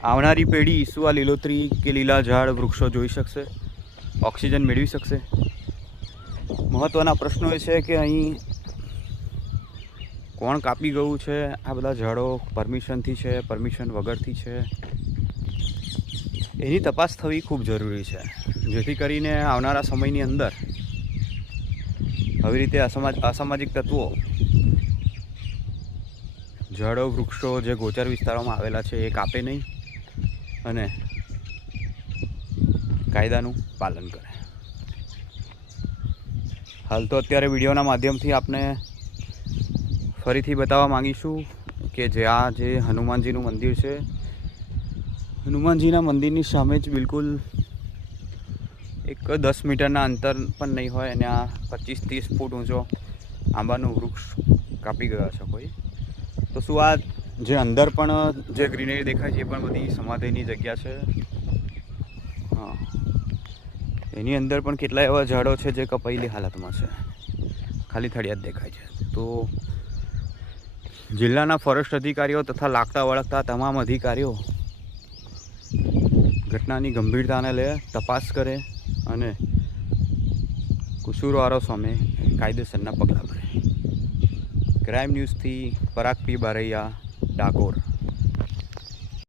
આવનારી પેઢી શું આ લીલોતરી કે લીલા ઝાડ વૃક્ષો જોઈ શકશે, ઓક્સિજન મેળવી શકશે? મહત્ત્વના પ્રશ્નો એ છે કે અહીં કોણ કાપી ગયું છે, આ બધા ઝાડો પરમિશનથી છે, પરમિશન વગરથી છે, એની તપાસ થવી ખૂબ જરૂરી છે, જેથી કરીને આવનારા સમયની અંદર આવી રીતે અસામાજિક તત્વો ઝાડો વૃક્ષો જે ગોચર વિસ્તારોમાં આવેલા છે એ કાપે નહીં અને કાયદાનું પાલન કરે. હાલ તો અત્યારે વિડીયોના માધ્યમથી આપને ફરીથી બતાવવા માગીશું કે જે હનુમાનજીનું મંદિર છે, હનુમાનજીના મંદિરની સામે જ બિલકુલ એક 10 મીટરના અંતર પણ નહીં હોય અને આ 25-30 ફૂટ ઊંચો આંબાનું વૃક્ષ કાપી ગયા છે કોઈ. તો શું આ જે અંદર પણ જે ગ્રીનરી દેખાય છે એ પણ બધી સમાધિની જગ્યા છે? હા, એની અંદર પણ કેટલા એવા ઝાડો છે જે કપાયેલી હાલતમાં છે, ખાલી થડિયાત દેખાય છે. તો જિલ્લાના ફોરેસ્ટ અધિકારીઓ તથા લાગતા વળગતા તમામ અધિકારીઓ ઘટનાની ગંભીરતાને લે, તપાસ કરે અને કસૂરવારો સામે કાયદેસરના પગલાં ભરે. ક્રાઇમ ન્યૂઝથી પરાગ પી બારૈયા, ડાકોર.